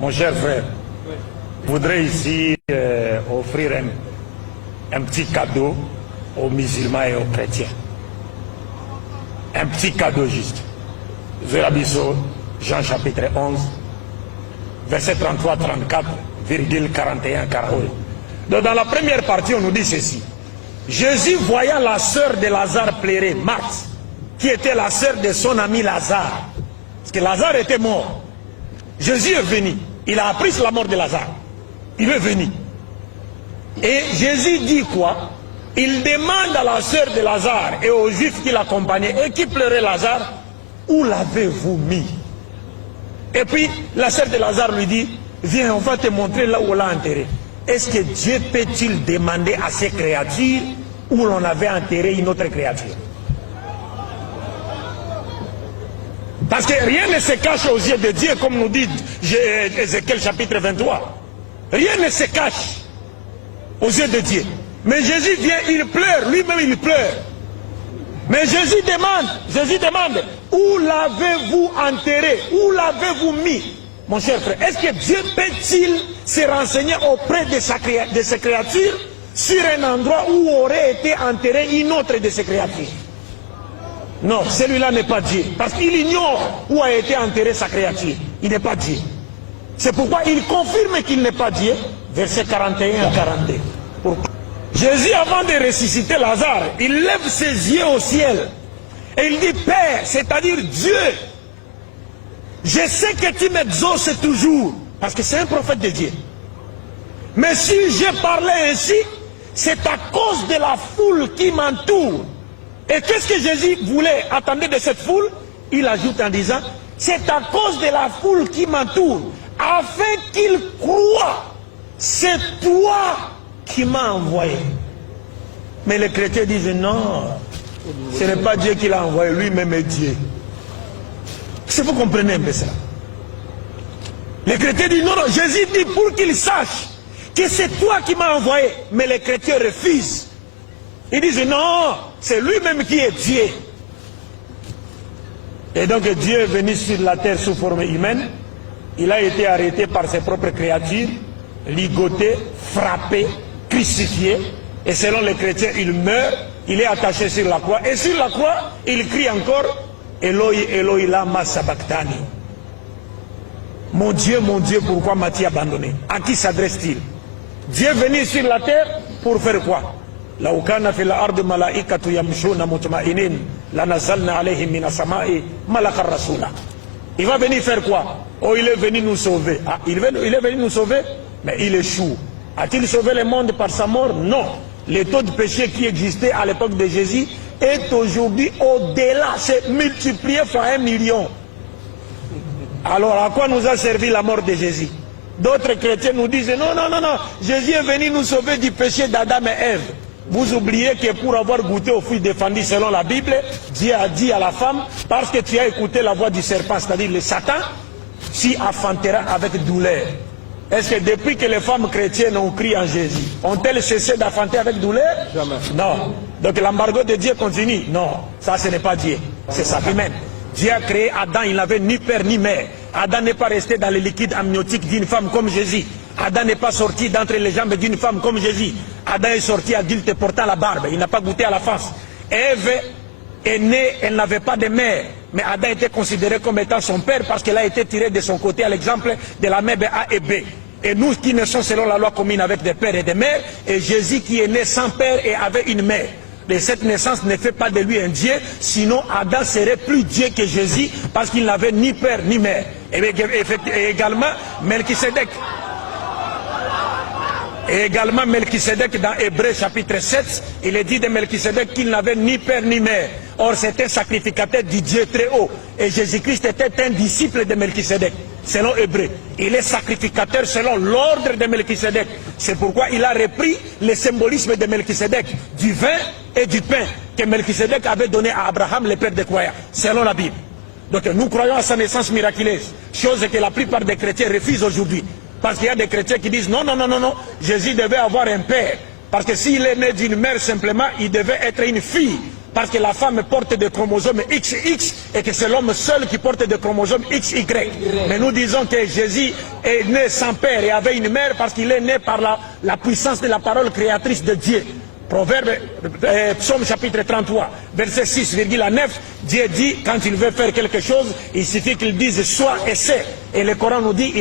Mon cher frère, je voudrais ici offrir un petit cadeau aux musulmans et aux chrétiens. Un petit cadeau juste. Zerabiso, Jean chapitre 11, verset 33, 34, virgule 41, 48. Donc dans la première partie, on nous dit ceci. Jésus, voyant la sœur de Lazare pleurer, Marthe, qui était la sœur de son ami Lazare, parce que Lazare était mort. Jésus est venu. Il a appris la mort de Lazare. Il est venu. Et Jésus dit quoi? Il demande à la sœur de Lazare et aux Juifs qui l'accompagnaient et qui pleuraient Lazare, où l'avez-vous mis? Et puis la sœur de Lazare lui dit, viens, on va te montrer là où on l'a enterré. Est-ce que Dieu peut-il demander à ces créatures où l'on avait enterré une autre créature? Parce que rien ne se cache aux yeux de Dieu, comme nous dit Ézéchiel chapitre 23. Rien ne se cache aux yeux de Dieu. Mais Jésus vient, il pleure, lui-même il pleure. Mais Jésus demande, où l'avez-vous enterré? Où l'avez-vous mis? Mon cher frère, est-ce que Dieu peut-il se renseigner auprès de ses créatures sur un endroit où aurait été enterré une autre de ses créatures? Non, celui-là n'est pas Dieu. Parce qu'il ignore où a été enterré sa créature. Il n'est pas Dieu. C'est pourquoi il confirme qu'il n'est pas Dieu. Versets 41 à 42. Pourquoi? Jésus, avant de ressusciter Lazare, il lève ses yeux au ciel. Et il dit, Père, c'est-à-dire Dieu, je sais que tu m'exauces toujours. Parce que c'est un prophète de Dieu. Mais si j'ai parlé ainsi, c'est à cause de la foule qui m'entoure. Et qu'est-ce que Jésus voulait attendre de cette foule? Il ajoute en disant, c'est à cause de la foule qui m'entoure, afin qu'il croie, c'est toi qui m'as envoyé. Mais les chrétiens disent, non, ce n'est pas Dieu qui l'a envoyé, lui-même est Dieu. Si vous comprenez un peu ça. Les chrétiens disent, non, non, Jésus dit pour qu'il sache que c'est toi qui m'as envoyé. Mais les chrétiens refusent. Ils disent, non, c'est lui-même qui est Dieu. Et donc Dieu est venu sur la terre sous forme humaine. Il a été arrêté par ses propres créatures, ligoté, frappé, crucifié. Et selon les chrétiens, il meurt, il est attaché sur la croix. Et sur la croix, il crie encore, Eloi, Eloi, lama sabachthani. Mon Dieu, pourquoi m'as-tu abandonné? À qui s'adresse-t-il? Dieu est venu sur la terre pour faire quoi? Il va venir faire quoi? Oh, il est venu nous sauver. Ah, il est venu nous sauver, mais il échoue. A-t-il sauvé le monde par sa mort? Non. Le taux de péché qui existait à l'époque de Jésus est aujourd'hui au-delà, c'est multiplié par 1 million. Alors à quoi nous a servi la mort de Jésus? D'autres chrétiens nous disent non, non, non, non, Jésus est venu nous sauver du péché d'Adam et Ève. Vous oubliez que pour avoir goûté au fruit défendu selon la Bible, Dieu a dit à la femme, parce que tu as écouté la voix du serpent, c'est-à-dire le Satan, tu affanteras avec douleur. Est-ce que depuis que les femmes chrétiennes ont crié en Jésus, ont-elles cessé d'affanter avec douleur? Jamais. Non. Donc l'embargo de Dieu continue? Non. Ça, ce n'est pas Dieu. C'est sa lui-même. Dieu a créé Adam, il n'avait ni père ni mère. Adam n'est pas resté dans le liquide amniotique d'une femme comme Jésus. Adam n'est pas sorti d'entre les jambes d'une femme comme Jésus. Adam est sorti adulte portant la barbe. Il n'a pas goûté à la face. Ève est née, elle n'avait pas de mère. Mais Adam était considéré comme étant son père parce qu'elle a été tirée de son côté à l'exemple de la mère A et B. Et nous qui naissons selon la loi commune avec des pères et des mères, et Jésus qui est né sans père et avait une mère. Et cette naissance ne fait pas de lui un Dieu, sinon Adam serait plus Dieu que Jésus parce qu'il n'avait ni père ni mère. Et également Melchisédek. Et également Melchisédek dans Hébreux chapitre 7, il est dit de Melchisédek qu'il n'avait ni père ni mère. Or c'était sacrificateur du Dieu très haut. Et Jésus-Christ était un disciple de Melchisédek, selon Hébreux. Il est sacrificateur selon l'ordre de Melchisédek. C'est pourquoi il a repris le symbolisme de Melchisédek, du vin et du pain que Melchisédek avait donné à Abraham, le père des croyants, selon la Bible. Donc nous croyons à sa naissance miraculeuse, chose que la plupart des chrétiens refusent aujourd'hui. Parce qu'il y a des chrétiens qui disent non, non, non, non, non, Jésus devait avoir un père. Parce que s'il est né d'une mère simplement, il devait être une fille. parce que la femme porte des chromosomes XX et que c'est l'homme seul qui porte des chromosomes XY. Mais nous disons que Jésus est né sans père et avait une mère parce qu'il est né par la puissance de la parole créatrice de Dieu. Proverbe, Psaume chapitre 33, verset 6,9, Dieu dit, quand il veut faire quelque chose, il suffit qu'il dise soit et c'est. Et le Coran nous dit,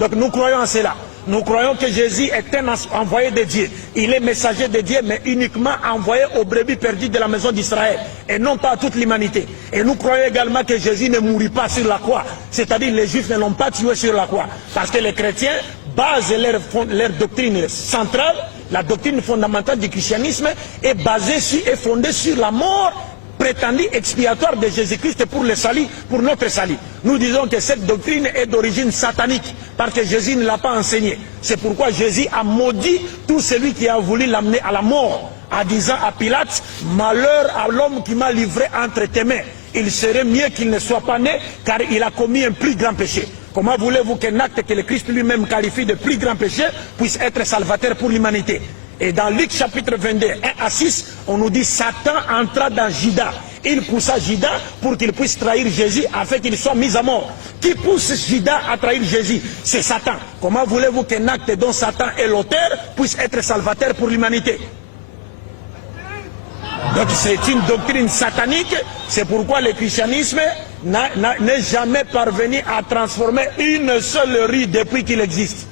donc nous croyons en cela. Nous croyons que Jésus est un envoyé de Dieu. Il est messager de Dieu, mais uniquement envoyé aux brebis perdues de la maison d'Israël, et non pas à toute l'humanité. Et nous croyons également que Jésus ne mourit pas sur la croix. C'est-à-dire les Juifs ne l'ont pas tué sur la croix. Parce que les chrétiens basent leur doctrine centrale, la doctrine fondamentale du christianisme, est basée sur, est fondée sur la mort prétendue expiatoire de Jésus-Christ pour le salut, pour notre salut. Nous disons que cette doctrine est d'origine satanique, parce que Jésus ne l'a pas enseignée. C'est pourquoi Jésus a maudit tout celui qui a voulu l'amener à la mort, en disant à Pilate, malheur à l'homme qui m'a livré entre tes mains. Il serait mieux qu'il ne soit pas né, car il a commis un plus grand péché. Comment voulez-vous qu'un acte que le Christ lui-même qualifie de plus grand péché puisse être salvateur pour l'humanité? Et dans Luc chapitre 22, 1 à 6, on nous dit Satan entra dans Judas. Il poussa Judas pour qu'il puisse trahir Jésus afin qu'il soit mis à mort. Qui pousse Judas à trahir Jésus? C'est Satan. Comment voulez-vous qu'un acte dont Satan est l'auteur puisse être salvateur pour l'humanité? Donc c'est une doctrine satanique, c'est pourquoi le christianisme n'est jamais parvenu à transformer une seule rue depuis qu'il existe.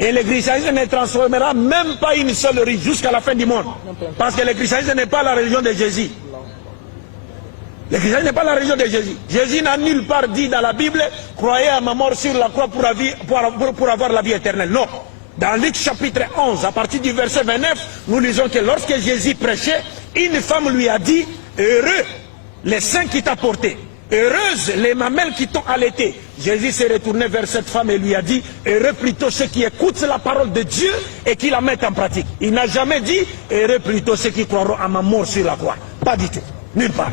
Et le christianisme ne transformera même pas une seule rue jusqu'à la fin du monde. Parce que le christianisme n'est pas la religion de Jésus. Le christianisme n'est pas la religion de Jésus. Jésus n'a nulle part dit dans la Bible, croyez à ma mort sur la croix pour avoir la vie éternelle. Non. Dans Luc chapitre 11, à partir du verset 29, nous lisons que lorsque Jésus prêchait, une femme lui a dit, heureux les seins qui t'a porté, heureuses les mamelles qui t'ont allaité. Jésus s'est retourné vers cette femme et lui a dit, heureux plutôt ceux qui écoutent la parole de Dieu et qui la mettent en pratique. Il n'a jamais dit, heureux plutôt ceux qui croiront à ma mort sur la croix. Pas du tout, nulle part.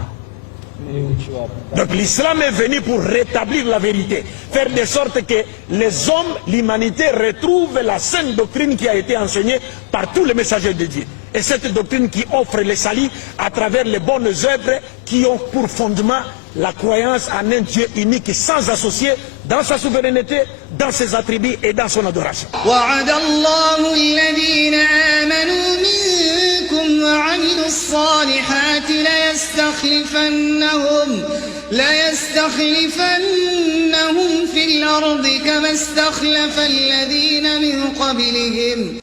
Donc l'islam est venu pour rétablir la vérité, faire de sorte que les hommes, l'humanité retrouve la saine doctrine qui a été enseignée par tous les messagers de Dieu. Et cette doctrine qui offre le salut à travers les bonnes œuvres qui ont pour fondement la croyance en un Dieu unique sans associé dans sa souveraineté, dans ses attributs et dans son adoration. ليستخلفنهم في الأرض كما استخلف الذين من قبلهم